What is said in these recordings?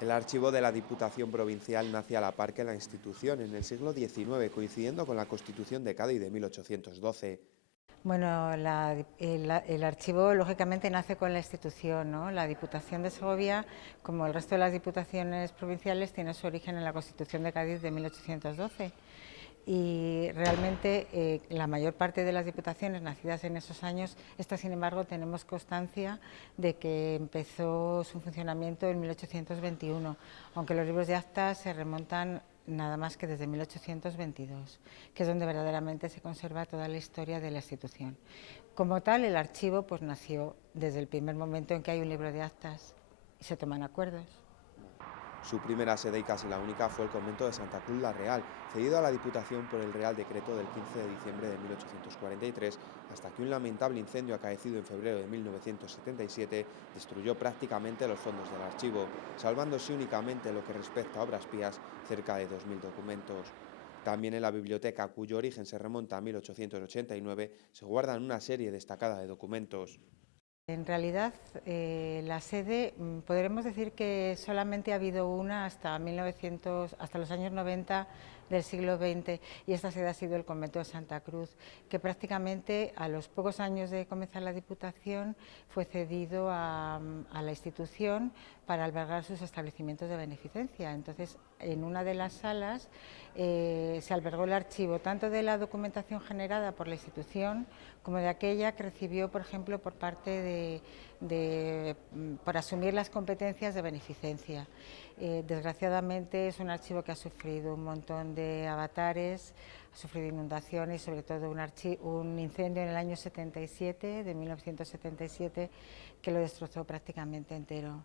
El archivo de la Diputación Provincial nace a la par que la institución en el siglo XIX, coincidiendo con la Constitución de Cádiz de 1812. Bueno, el archivo lógicamente nace con la institución, ¿no? La Diputación de Segovia, como el resto de las diputaciones provinciales, tiene su origen en la Constitución de Cádiz de 1812 y realmente la mayor parte de las diputaciones nacidas en esos años, esta sin embargo tenemos constancia de que empezó su funcionamiento en 1821, aunque los libros de actas se remontan nada más que desde 1822, que es donde verdaderamente se conserva toda la historia de la institución. Como tal, el archivo pues nació desde el primer momento en que hay un libro de actas y se toman acuerdos. Su primera sede y casi la única fue el convento de Santa Cruz la Real, cedido a la Diputación por el Real Decreto del 15 de diciembre de 1843, hasta que un lamentable incendio acaecido en febrero de 1977 destruyó prácticamente los fondos del archivo, salvándose únicamente lo que respecta a obras pías cerca de 2.000 documentos. También en la biblioteca, cuyo origen se remonta a 1889, se guardan una serie destacada de documentos. En realidad, la sede, podremos decir que solamente ha habido una hasta 1900, hasta los años 90 del siglo XX, y esta sede ha sido el convento de Santa Cruz, que prácticamente a los pocos años de comenzar la Diputación fue cedido a la institución para albergar sus establecimientos de beneficencia. Entonces, en una de las salas se albergó el archivo tanto de la documentación generada por la institución como de aquella que recibió, por ejemplo, por parte por asumir las competencias de beneficencia. Desgraciadamente es un archivo que ha sufrido un montón de avatares, ha sufrido inundaciones y sobre todo un incendio en el año 77, de 1977, que lo destrozó prácticamente entero.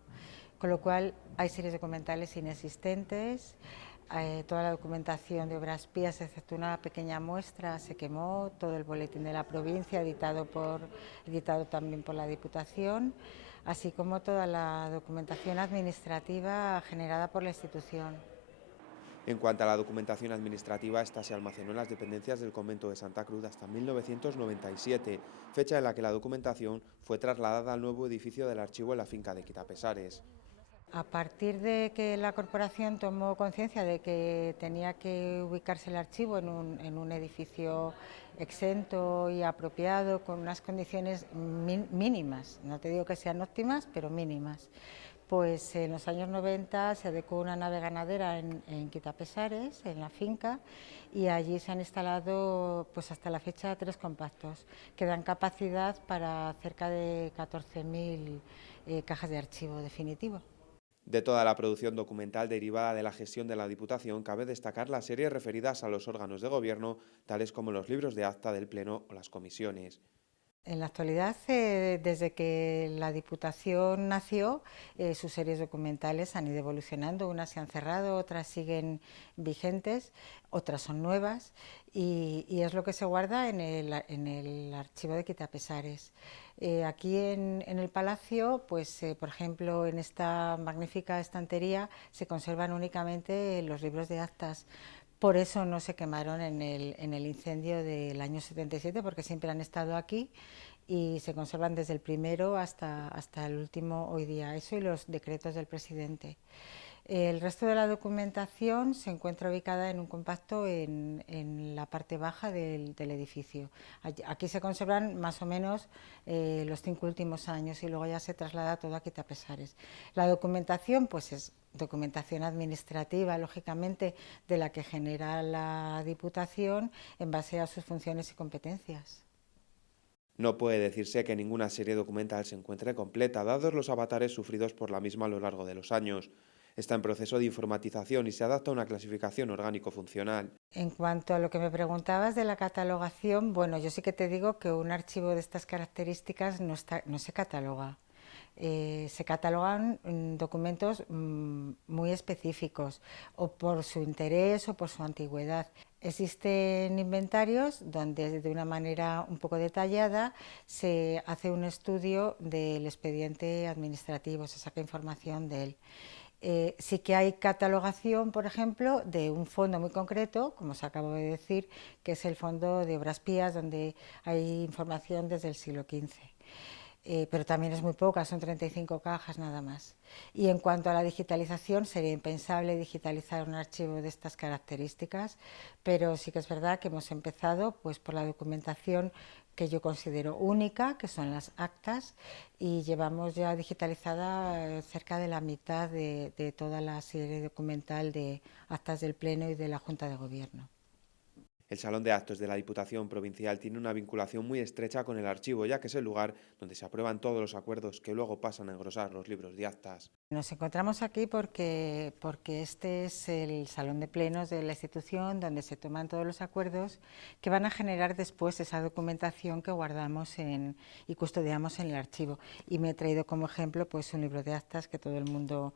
Con lo cual hay series documentales inexistentes, toda la documentación de obras pías, excepto una pequeña muestra, se quemó, todo el boletín de la provincia, editado también por la Diputación, así como toda la documentación administrativa generada por la institución. En cuanto a la documentación administrativa, esta se almacenó en las dependencias del convento de Santa Cruz hasta 1997, fecha en la que la documentación fue trasladada al nuevo edificio del archivo en la finca de Quitapesares. A partir de que la corporación tomó conciencia de que tenía que ubicarse el archivo en un edificio exento y apropiado, con unas condiciones mínimas, no te digo que sean óptimas, pero mínimas, pues en los años 90 se adecuó una nave ganadera en Quitapesares, en la finca, y allí se han instalado pues hasta la fecha 3 compactos, que dan capacidad para cerca de 14.000 cajas de archivo definitivo. De toda la producción documental derivada de la gestión de la Diputación, cabe destacar las series referidas a los órganos de gobierno, tales como los libros de acta del Pleno o las comisiones. En la actualidad, desde que la Diputación nació, sus series documentales han ido evolucionando, unas se han cerrado, otras siguen vigentes, otras son nuevas, y es lo que se guarda en el archivo de Quitapesares. Aquí en el Palacio, pues por ejemplo, en esta magnífica estantería se conservan únicamente los libros de actas. Por eso no se quemaron en el incendio del año 77, porque siempre han estado aquí y se conservan desde el primero hasta el último hoy día, eso y los decretos del presidente. El resto de la documentación se encuentra ubicada en un compacto en la parte baja del edificio. Aquí se conservan más o menos los 5 últimos años y luego ya se traslada todo a Quitapesares. La documentación pues es documentación administrativa, lógicamente, de la que genera la Diputación en base a sus funciones y competencias. No puede decirse que ninguna serie documental se encuentre completa, dados los avatares sufridos por la misma a lo largo de los años. Está en proceso de informatización y se adapta a una clasificación orgánico-funcional. En cuanto a lo que me preguntabas de la catalogación, bueno, yo sí que te digo que un archivo de estas características no se cataloga. Se catalogan documentos muy específicos, o por su interés o por su antigüedad. Existen inventarios donde de una manera un poco detallada se hace un estudio del expediente administrativo, se saca información de él. Sí que hay catalogación, por ejemplo, de un fondo muy concreto, como os acabo de decir, que es el fondo de obras pías, donde hay información desde el siglo XV. pero también es muy poca, son 35 cajas nada más. Y en cuanto a la digitalización, sería impensable digitalizar un archivo de estas características, pero sí que es verdad que hemos empezado pues, por la documentación que yo considero única, que son las actas, y llevamos ya digitalizada cerca de la mitad de toda la serie documental de actas del Pleno y de la Junta de Gobierno. El Salón de Actos de la Diputación Provincial tiene una vinculación muy estrecha con el archivo, ya que es el lugar donde se aprueban todos los acuerdos que luego pasan a engrosar los libros de actas. Nos encontramos aquí porque este es el salón de plenos de la institución donde se toman todos los acuerdos que van a generar después esa documentación que guardamos y custodiamos en el archivo. Y me he traído como ejemplo pues un libro de actas que todo el mundo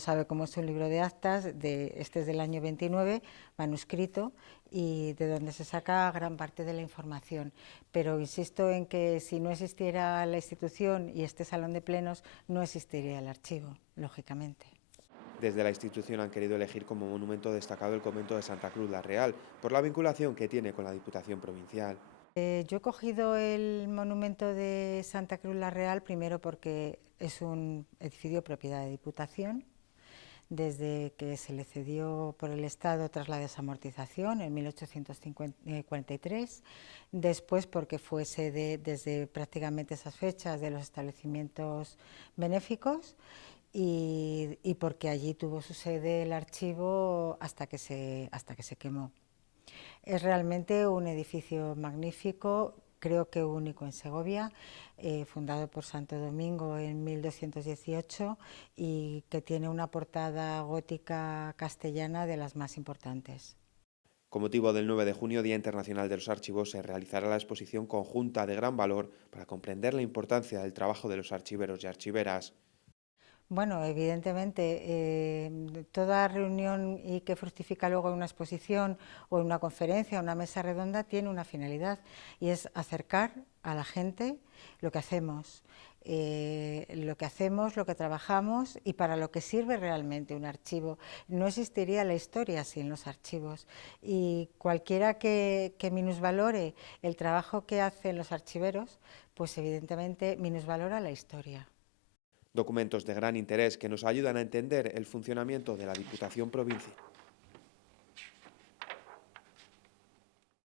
sabe cómo es un libro de actas. Este es del año 29, manuscrito, y de donde se saca gran parte de la información. Pero insisto en que si no existiera la institución y este salón de plenos, no existiría el archivo, lógicamente. Desde la institución han querido elegir como monumento destacado el convento de Santa Cruz la Real, por la vinculación que tiene con la Diputación Provincial. Yo he cogido el monumento de Santa Cruz la Real primero porque es un edificio propiedad de Diputación, desde que se le cedió por el Estado tras la desamortización en 1843, después porque fue sede desde prácticamente esas fechas de los establecimientos benéficos y porque allí tuvo su sede el archivo hasta que se quemó. Es realmente un edificio magnífico, creo que único en Segovia, fundado por Santo Domingo en 1218 y que tiene una portada gótica castellana de las más importantes. Con motivo del 9 de junio, Día Internacional de los Archivos, se realizará la exposición conjunta de gran valor para comprender la importancia del trabajo de los archiveros y archiveras. Bueno, evidentemente, toda reunión y que fructifica luego en una exposición o en una conferencia o una mesa redonda tiene una finalidad y es acercar a la gente lo que hacemos, lo que trabajamos y para lo que sirve realmente un archivo. No existiría la historia sin los archivos y cualquiera que minusvalore el trabajo que hacen los archiveros, pues evidentemente minusvalora la historia. Documentos de gran interés que nos ayudan a entender el funcionamiento de la Diputación Provincial.